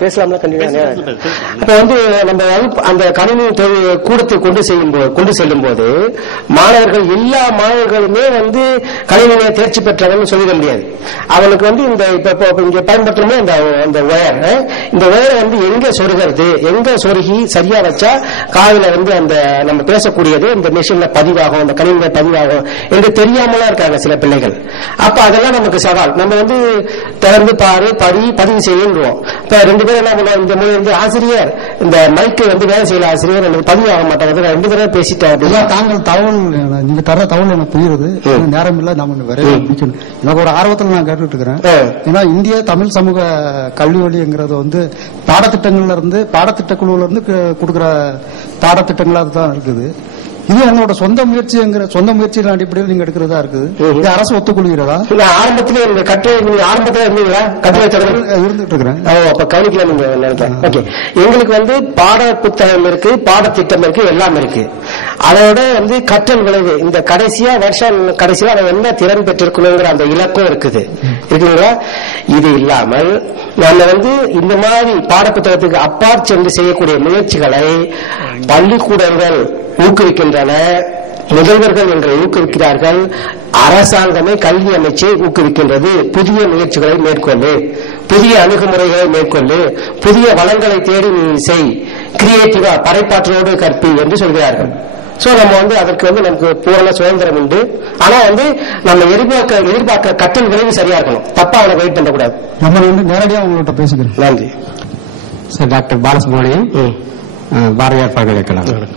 பேசலாம்ல கண்டிப்பா. அப்ப வந்து நம்ம அந்த கணினி கூடத்தை கொண்டு செய்யும் போது கொண்டு செல்லும் போது மாணவர்கள் எல்லா மாணவர்களுமே வந்து கணினியை தேர்ச்சி பெற்றவங்க சொல்லிட முடியாது. அவனுக்கு வந்து இந்த இப்ப இப்ப இப்ப இங்க பயன்படுத்தணுமே இந்த அந்த ஒயர். இந்த ஒயரை வந்து எங்க சொருகிறது? எங்க சொருகி சரியா வச்சா காதுல வந்து அந்த நம்ம பேசக்கூடியது இந்த மிஷின்ல பதிவாகும் அந்த கணினியில பதிவாகும் என்று தெரியாமலாம் இருக்காங்க சில பிள்ளைகள். அப்ப அதெல்லாம் நமக்கு சவால். நம்ம வந்து திறந்து பாரு படி பதிவு செய்யுன்றோம் இப்ப ரெண்டு பேரும் என்ன பண்ணுவோம் இந்த முறை வந்து ஆசிரியர். இந்த மைக்கு வந்து வேலை செய்யல ஆசிரியர் எனக்கு பதிவு ஆக மாட்டாங்க ரெண்டு தடவை பேசிட்டேன் அப்படின்னா தாங்கள் தகவல் நீங்க தர தகவல் எனக்கு புரியுது. நேரம் இல்ல நம்ம விரைவில் முடிக்கணும் எனக்கு ஒரு ஆர்வத்தில் நான் கேட்டுட்டு இருக்கிறேன். ஏன்னா இந்திய தமிழ் சமூக கல்வி வழிங்கிறது வந்து பாடத்திட்டங்கள்ல இருந்து பாடத்திட்ட குழுவுல இருந்து கொடுக்கிற பாடத்திட்டங்களா தான் இருக்குது. இது என்னோட சொந்த முயற்சிங்கிற சொந்த முயற்சியின் அடிப்படையில் நீங்க எடுக்கிறதா இருக்குது. இது அரசு ஒத்துக்கொள்கிறதா நான் ஆரம்பத்திலே இந்த கட்டுரை நீங்க ஆரம்பத்துல இருந்தீங்களா கட்டுரை இருந்துட்டு இருக்கிறேன் அப்ப கவனிக்கல நீங்க ஓகே. எங்களுக்கு வந்து பாட புத்தகம் இருக்கு பாடத்திட்டம் இருக்கு எல்லாம் இருக்கு. அதோட வந்து கற்றல் விளைவு இந்த கடைசியா வருஷம் கடைசியா அவன் என்ன திறன் பெற்றிருக்கணுங்கிற அந்த இலக்கும் இருக்குது. இருக்குங்களா? இது இல்லாமல் நம்ம வந்து இந்த மாதிரி பாடப்புத்தகத்துக்கு அப்பாற் சென்று செய்யக்கூடிய முயற்சிகளை பள்ளிக்கூடங்கள் ஊக்குவிக்கின்றன. முதல்வர்கள் என்று ஊக்குவிக்கிறார்கள். அரசாங்கமே கல்வி அமைச்சை ஊக்குவிக்கின்றது. புதிய முயற்சிகளை மேற்கொண்டு புதிய அணுகுமுறைகளை மேற்கொண்டு புதிய வளங்களை தேடி நீ செய் கிரியேட்டிவா படைப்பாற்றலோடு கற்பி என்று சொல்கிறார்கள். சோ நம்ம வந்து அதற்கு வந்து நமக்கு பூரண சுதந்திரம் உண்டு. ஆனா வந்து நம்ம எதிர்பார்க்க எதிர்பார்க்க கற்றல் விரைவு சரியா இருக்கணும். தப்பா அவனை வெயிட் பண்ணக்கூடாது. நம்ம வந்து நேரடியா உங்கள்கிட்ட பேசிக்கிறேன் நன்றி. சார் டாக்டர் பாலசுப்ரமணியம் பாரதியார் பல்கலைக்கழகம்.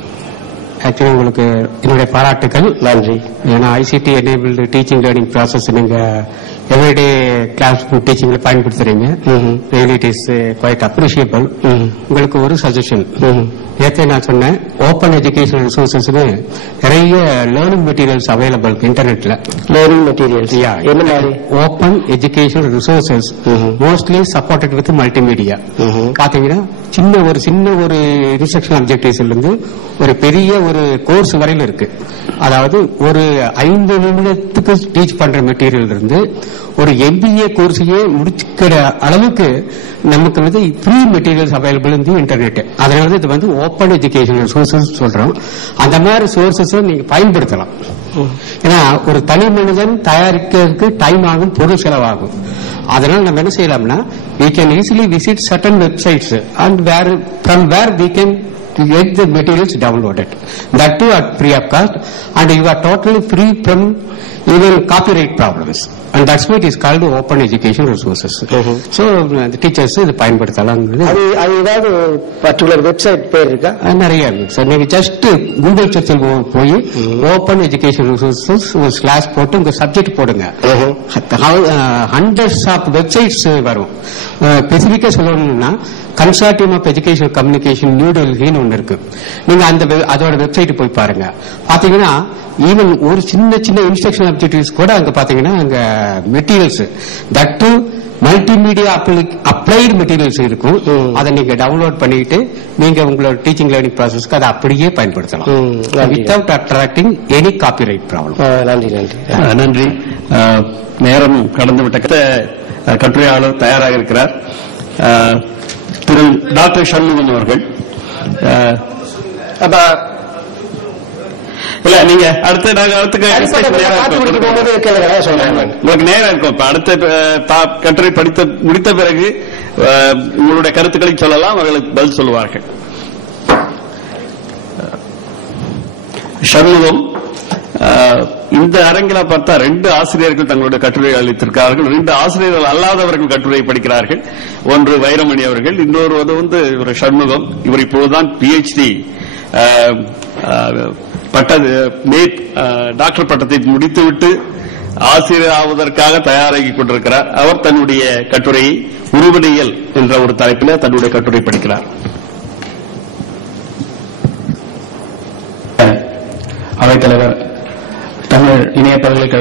ஆக்சுவலி உங்களுக்கு என்னுடைய பாராட்டுக்கள் நன்றி ஏன்னா ICT enabled teaching learning process நீங்க எவ்ரிடே கிளாஸ் டீச்சிங்ல பயன்படுத்துறீங்க. Really it is quite appreciable. உங்களுக்கு ஒரு சஜஷன். நேற்று நான் சொன்னேன் ஓப்பன் எஜுகேஷன் ரிசோர்சஸ்னு நிறைய லேர்னிங் மெட்டீரியல்ஸ் அவைலபிள் இன்டர்நெட்ல லேர்னிங் மெட்டீரியல்ஸ் என்ன மாதிரி open education resources. Mostly supported with multimedia. பாத்தீங்கன்னா சின்ன ஒரு சின்ன ஒரு இன்ஸ்ட்ரக்ஷன் அப்ஜெக்டிவ்ஸ்ல இருந்து ஒரு பெரிய ஒரு கோர்ஸ் வரையில இருக்கு. அதாவது ஒரு ஐந்து நிமிடத்துக்கு டீச் பண்ற மெட்டீரியல் இருந்து ஒரு எம்பிஏ கோர்ஸையே முடிச்சுக்கிற அளவுக்கு நமக்கு வந்து ஃப்ரீ மெட்டீரியல்ஸ் அவைலபிள் இந்த இன்டர்நெட் அதனால இது வந்து ஓப்பன் எஜுகேஷன் சோர்சஸ் சொல்றோம். அந்த மாதிரி சோர்சஸ் நீங்க பயன்படுத்தலாம். ஏன்னா ஒரு தனி மனிதன் தயாரிக்கிறதுக்கு டைம் ஆகும் பொருள் செலவாகும். அதனால நம்ம என்ன செய்யலாம்னா we can easily visit certain websites and where from where we can get the materials downloaded. That too at free of cost. And you are totally free from even copyright problems. And that's why it is called open education resources. Mhm. so uh, the teachers இது பயன்படுத்தலாங்கிறது அது அது ஏதாவது particular website பேர் இருக்கா? நிறைய இருக்கு sir நீங்க just Google சர்ச்சில் போய் ஓபன் எஜுகேஷன் ரிசோர்சஸ் ஸ்லாஷ் போட்டு உங்க சப்ஜெக்ட் போடுங்க. ஹண்ட்ரட்ஸ் ஆஃப் வெப்சைட்ஸ் வரும். ஸ்பெசிபிக்கா சொல்லணும்னா consortium of education communication new டெல்லின்னு ஒன்று இருக்கு. நீங்க அந்த அதோட வெப்சைட் போய் பாருங்க. பாத்தீங்கன்னா ஈவன் ஒரு சின்ன சின்ன இன்ஸ்ட்ரக்ஷன் அப்ஜெக்டிவ்ஸ் கூட அங்க பாத்தீங்கன்னா அங்க மெட்டீரியல்ஸ் தட்டு மல்டிமீடியா அப்ளைடு மெட்டீரியல்ஸ் இருக்கும். அதை நீங்க டவுன்லோட் பண்ணிட்டு நீங்க உங்களோட டீச்சிங் லேர்னிங் ப்ராசஸ்க்கு அதை அப்படியே பயன்படுத்தலாம். Without attracting any copyright problem நன்றி நன்றி. நன்றி. நேரம் கடந்து விட்ட கட்டுரையாளர் தயாராக இருக்கிறார். திரு டாக்டர் சண்முகம் அவர்கள். இல்ல நீங்க அடுத்த நாங்க அடுத்த சொல்றேன். உங்களுக்கு நேரம் இருக்கும். இப்ப அடுத்த கட்டுரை படித்த முடித்த பிறகு உங்களுடைய கருத்துக்களை சொல்லலாம் அவர்களுக்கு பதில் சொல்லுவார்கள். சண்முகம் இந்த அரங்கில பார்த்தா ரெண்டு ஆசிரியர்கள் தங்களுடைய கட்டுரை அளித்திருக்கிறார்கள். ரெண்டு ஆசிரியர்கள் அல்லாதவர்கள் கட்டுரை படிக்கிறார்கள். ஒன்று வைரமணி அவர்கள் இன்னொரு வந்து இவர் சண்முகம். இவர் இப்போதுதான் பிஹெச்டி பட்ட டாக்டர் பட்டத்தை முடித்துவிட்டு ஆசிரியர் ஆவதற்காக தயாராகி கொண்டிருக்கிறார். அவர் தன்னுடைய கட்டுரையை உருவடியல் என்ற ஒரு தலைப்பில் தன்னுடைய கட்டுரை படிக்கிறார். அவைத்தலைவர் தமிழ் இணைய பல்கலைக்கழக